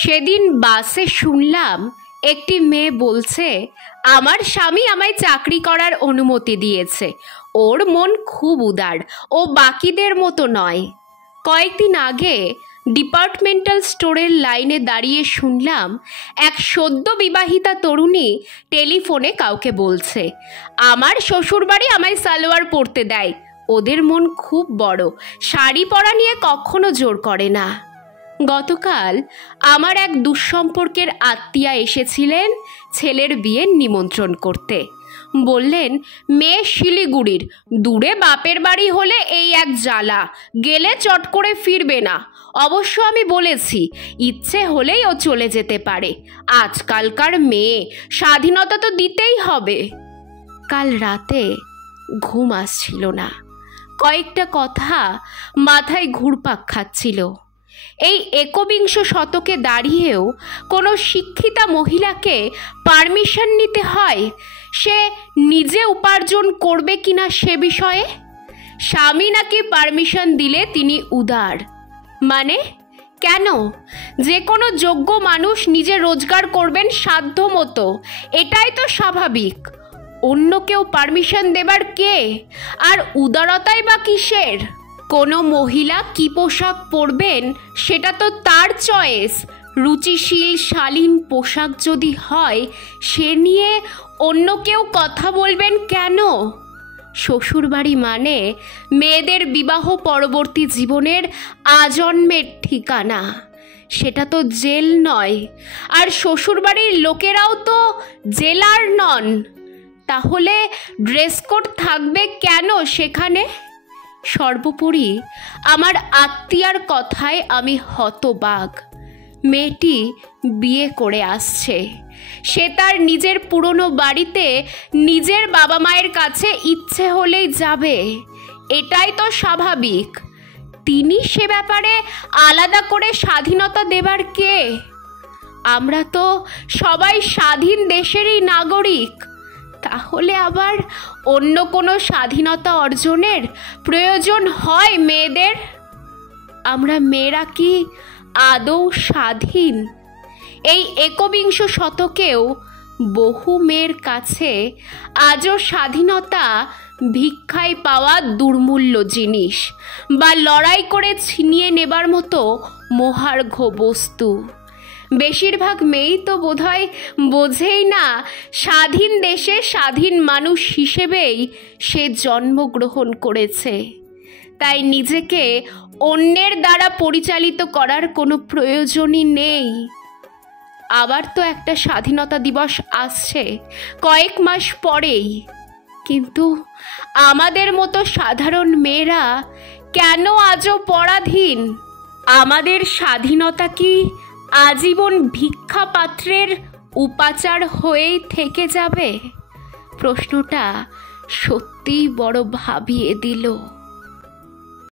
সেদিন বাসে শুনলাম একটি মেয়ে বলছে, আমার স্বামী আমায় চাকরি করার অনুমতি দিয়েছে, ওর মন খুব উদার, ও বাকিদের মতো নয়। কয়েকদিন আগে ডিপার্টমেন্টাল স্টোরের লাইনে দাঁড়িয়ে শুনলাম এক সদ্য বিবাহিতা তরুণী টেলিফোনে কাউকে বলছে, আমার শ্বশুরবাড়ি আমায় সালোয়ার পরতে দেয়, ওদের মন খুব বড়, শাড়ি পরা নিয়ে কখনো জোর করে না। গতকাল আমার এক দুঃসম্পর্কের আত্মীয়া এসেছিলেন ছেলের বিয়ের নিমন্ত্রণ করতে। বললেন, মেয়ে শিলিগুড়ির, দূরে বাপের বাড়ি হলে এই এক জ্বালা, গেলে চট করে ফিরবে না। অবশ্য আমি বলেছি ইচ্ছে হলেই ও চলে যেতে পারে, আজকালকার মেয়ে, স্বাধীনতা তো দিতেই হবে। কাল রাতে ঘুম আসছিল না, কয়েকটা কথা মাথায় ঘুরপাক খাচ্ছিল। এই একবিংশ শতকে দাঁড়িয়েও কোনো শিক্ষিতা মহিলাকে পারমিশন নিতে হয় সে নিজে উপার্জন করবে কিনা সে বিষয়ে। স্বামী নাকি পারমিশন দিলে তিনি উদার, মানে কেন? যে কোনো যোগ্য মানুষ নিজে রোজগার করবেন সাধ্য মতো, এটাই তো স্বাভাবিক। অন্য কেউ পারমিশন দেবার কে? আর উদারতাই বা কিসের? কোনো মহিলা কি পোশাক পরবেন সেটা তো তার চয়েস। রুচিশীল শালীন পোশাক যদি হয়, সে নিয়ে অন্য কেউ কথা বলবেন কেন? শ্বশুরবাড়ি মানে মেয়েদের বিবাহ পরবর্তী জীবনের আজন্মের ঠিকানা, সেটা তো জেল নয়। আর শ্বশুরবাড়ির লোকেরাও তো জেলার নন, তাহলে ড্রেস কোড থাকবে কেন সেখানে? সর্বোপরি আমার আত্মীয়ার কথায় আমি হতবাক। মেয়েটি বিয়ে করে আসছে, সে তার নিজের পুরনো বাড়িতে নিজের বাবা মায়ের কাছে ইচ্ছে হলেই যাবে, এটাই তো স্বাভাবিক। তিনি সে ব্যাপারে আলাদা করে স্বাধীনতা দেবার কে? আমরা তো সবাই স্বাধীন দেশেরই নাগরিক, তাহলে আবার অন্য কোনো স্বাধীনতা অর্জনের প্রয়োজন হয় মেয়েদের? আমরা মেয়েরা কি আদৌ স্বাধীন? এই একবিংশ শতকেও বহু মেয়ের কাছে আজও স্বাধীনতা ভিক্ষায় পাওয়া দুর্মূল্য জিনিস, বা লড়াই করে ছিনিয়ে নেবার মতো মহার্ঘ বস্তু। বেশিরভাগ মেয়েই তো বোধহয় বোঝেই না স্বাধীন দেশে স্বাধীন মানুষ হিসেবেই সে জন্মগ্রহণ করেছে, তাই নিজেকে অন্যের দ্বারা পরিচালিত করার কোনো প্রয়োজনই নেই। আবার তো একটা স্বাধীনতা দিবস আসছে কয়েক মাস পরেই, কিন্তু আমাদের মতো সাধারণ মেয়েরা কেন আজও পরাধীন? আমাদের স্বাধীনতা কি আজীবন ভিক্ষা পাত্রের উপাচার হয়েই থেকে যাবে? প্রশ্নটা সত্যিই বড় ভাবিয়ে দিল।